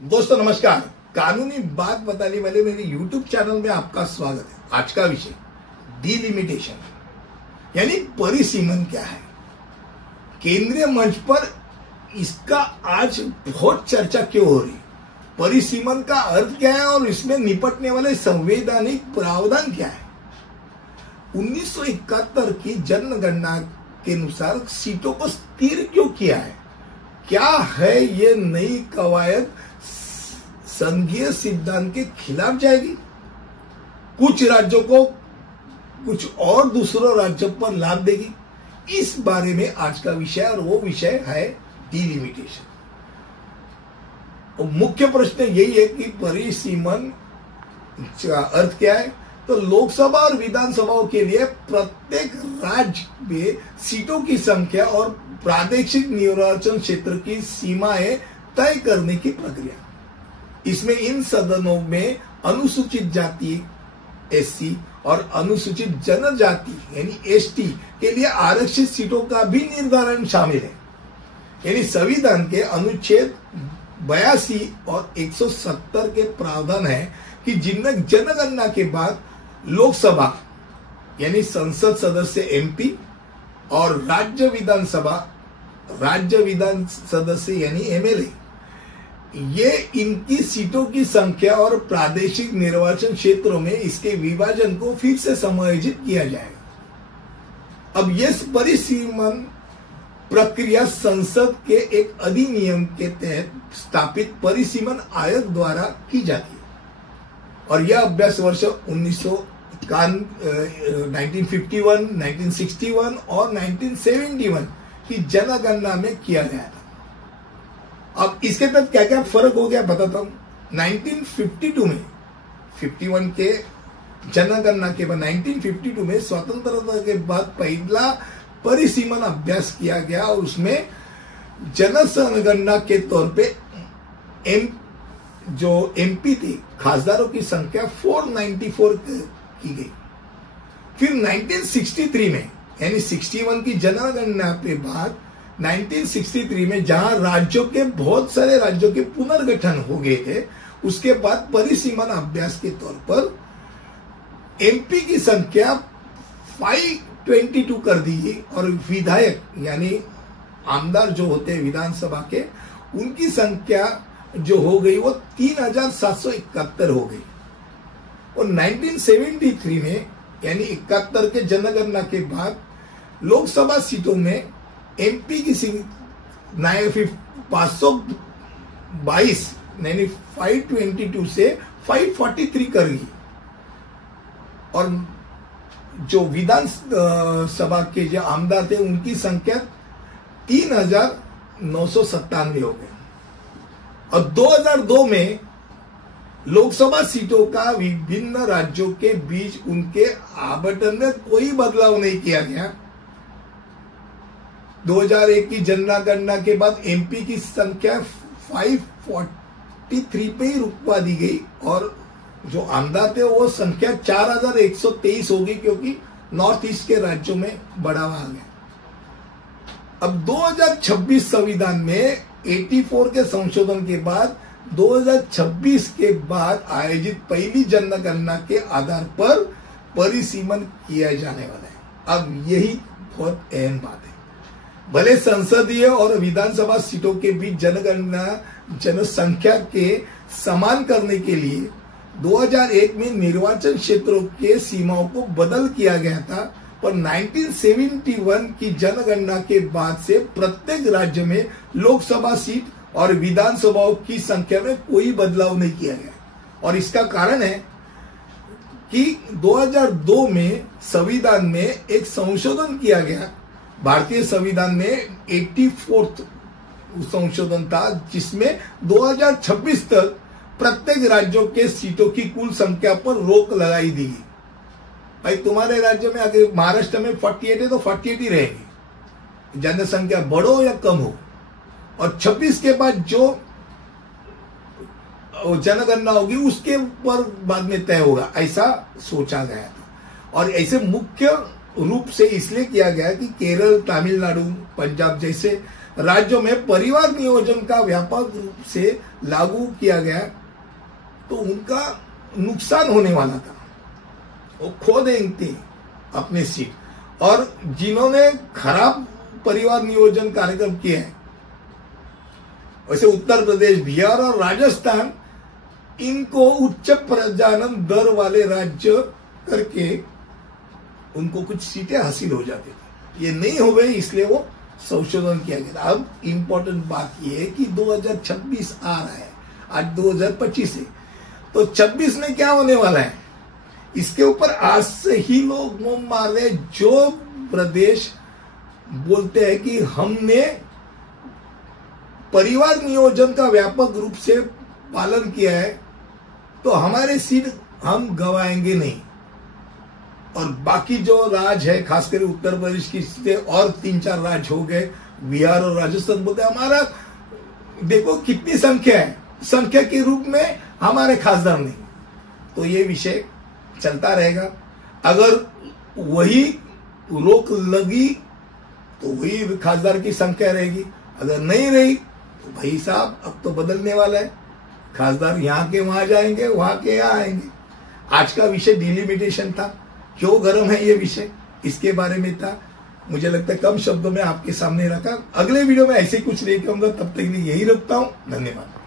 दोस्तों नमस्कार। कानूनी बात बताने वाले मेरे YouTube चैनल में आपका स्वागत है। आज का विषय डिलिमिटेशन यानी परिसीमन क्या है। केंद्रीय मंच पर इसका आज बहुत चर्चा क्यों हो रही, परिसीमन का अर्थ क्या है और इसमें निपटने वाले संवैधानिक प्रावधान क्या है। 1971 की जनगणना के अनुसार सीटों को स्थिर क्यों किया है, क्या है ये नई कवायद संघीय सिद्धांत के खिलाफ जाएगी, कुछ राज्यों को कुछ और दूसरों राज्यों पर लाभ देगी। इस बारे में आज का विषय और वो विषय है डिलिमिटेशन। मुख्य प्रश्न यही है कि परिसीमन का अर्थ क्या है। तो लोकसभा और विधानसभाओं के लिए प्रत्येक राज्य में सीटों की संख्या और प्रादेशिक निर्वाचन क्षेत्र की सीमाएं तय करने की प्रक्रिया। इसमें इन सदनों में अनुसूचित जाति एससी और अनुसूचित जनजाति यानी एसटी के लिए आरक्षित सीटों का भी निर्धारण शामिल है। यानी संविधान के अनुच्छेद 82 और 170 के प्रावधान है कि जिनमें जनगणना के बाद लोकसभा यानी संसद सदस्य एमपी और राज्य विधान सदस्य यानी एमएलए, ये इनकी सीटों की संख्या और प्रादेशिक निर्वाचन क्षेत्रों में इसके विभाजन को फिर से समायोजित किया जाएगा। अब यह परिसीमन प्रक्रिया संसद के एक अधिनियम के तहत स्थापित परिसीमन आयोग द्वारा की जाती है और यह अभ्यास वर्ष 1951, 1961 और 1971 की जनगणना में किया गया था। अब इसके तहत क्या क्या फर्क हो गया बताता हूं। 1952 में 51 के जनगणना के बाद 1952 में स्वतंत्रता के बाद पहला परिसीमन अभ्यास किया गया और उसमें जनगणना के तौर पे जो एमपी थे खासदारों की संख्या 494 की गई। फिर 1963 में यानी 61 की जनगणना के बाद 1963 में जहां राज्यों के बहुत सारे राज्यों के पुनर्गठन हो गए थे, उसके बाद परिसीमन अभ्यास के तौर पर एमपी की संख्या 522 कर दी गई और विधायक यानी आमदार जो होते हैं विधानसभा के, उनकी संख्या जो हो गई वो 3771 हो गई। और 1973 में यानी 71 के जनगणना के बाद लोकसभा सीटों में एमपी की 522 यानी 522 से 543 कर गई और जो विधानसभा के जो आमदार थे उनकी संख्या 3997 हो गई। और 2002 में लोकसभा सीटों का विभिन्न राज्यों के बीच उनके आवंटन में कोई बदलाव नहीं किया गया। 2001 की जनगणना के बाद एमपी की संख्या 543 पे ही रुकवा दी गई और जो आमदार थे वो संख्या 4123 हो गई क्योंकि नॉर्थ ईस्ट के राज्यों में बढ़ावा आ गया। अब 2026 संविधान में 84 के संशोधन के बाद 2026 के बाद आयोजित पहली जनगणना के आधार पर परिसीमन किया जाने वाला है। अब यही बहुत अहम बात है। भले संसदीय और विधानसभा सीटों के बीच जनगणना जनसंख्या के समान करने के लिए 2001 में निर्वाचन क्षेत्रों के सीमाओं को बदल किया गया था, पर 1971 की जनगणना के बाद से प्रत्येक राज्य में लोकसभा सीट और विधानसभाओं की संख्या में कोई बदलाव नहीं किया गया। और इसका कारण है कि 2002 में संविधान में एक संशोधन किया गया। भारतीय संविधान में 84th संशोधन था जिसमें 2026 तक प्रत्येक राज्यों के सीटों की कुल संख्या पर रोक लगाई दी गई। भाई तुम्हारे राज्य में अगर महाराष्ट्र में 48 है तो 48 ही रहेगी, जनसंख्या बढ़ो या कम हो। और 26 के बाद जो जनगणना होगी उसके ऊपर बाद में तय होगा, ऐसा सोचा गया था। और ऐसे मुख्य रूप से इसलिए किया गया कि केरल, तमिलनाडु, पंजाब जैसे राज्यों में परिवार नियोजन का व्यापक रूप से लागू किया गया तो उनका नुकसान होने वाला था, वो खो देंगे अपने सीट। और जिन्होंने खराब परिवार नियोजन कार्यक्रम किए हैं, वैसे उत्तर प्रदेश, बिहार और राजस्थान, इनको उच्च प्रजनन दर वाले राज्य करके उनको कुछ सीटें हासिल हो जाती थी। ये नहीं हो गई, इसलिए वो संशोधन किया गया। अब इंपॉर्टेंट बात यह है कि 2026 आ रहा है, आज 2025 है, तो 26 में क्या होने वाला है इसके ऊपर आज से ही लोग मुंह मार रहे। जो प्रदेश बोलते हैं कि हमने परिवार नियोजन का व्यापक रूप से पालन किया है तो हमारे सीट हम गवाएंगे नहीं, और बाकी जो राज्य है, खासकर उत्तर प्रदेश की स्थिति और 3-4 राज्य हो गए, बिहार और राजस्थान, बोलते हमारा देखो कितनी संख्या है, संख्या के रूप में हमारे खासदार नहीं। तो ये विषय चलता रहेगा। अगर वही रोक लगी तो वही खासदार की संख्या रहेगी, अगर नहीं रही तो भाई साहब अब तो बदलने वाला है, खासदार यहाँ के वहां जाएंगे, वहां के यहाँ आएंगे। आज का विषय डिलिमिटेशन था, क्यों गर्म है ये विषय, इसके बारे में था। मुझे लगता है कम शब्दों में आपके सामने रखा। अगले वीडियो में ऐसे कुछ लेकर आऊंगा, तब तक के लिए यही रखता हूं। धन्यवाद।